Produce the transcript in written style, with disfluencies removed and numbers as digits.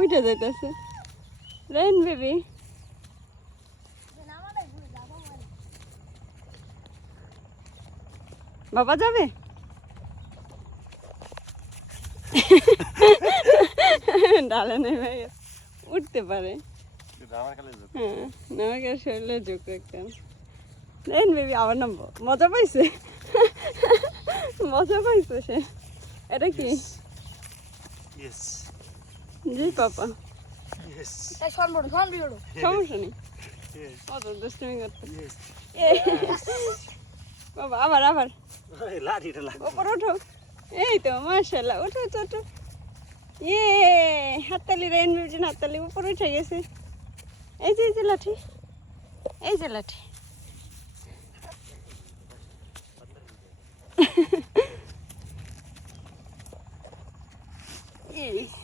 উঠে যাইতেছে rain baby. বাবা যাবে ডালে নেমে উঠতে পারে। হ্যাঁ নামাকে শরীরে যোগ একটা রেন বেবি আবার নামবো। মজা পাইছে মজা পাইছে সে। এটা কি জি পাপা সমস্যা নেই কত দুষ্টুমি করতে। বাবা আবার আবার ওপর ওঠো। এই তো মাশাআল্লাহ ওঠো ওঠো ওঠো। ইয়ে হাততালি রেন বেবির হাততালি উপরে উঠে গেছে। এই যে লাঠি এই যে লাঠি।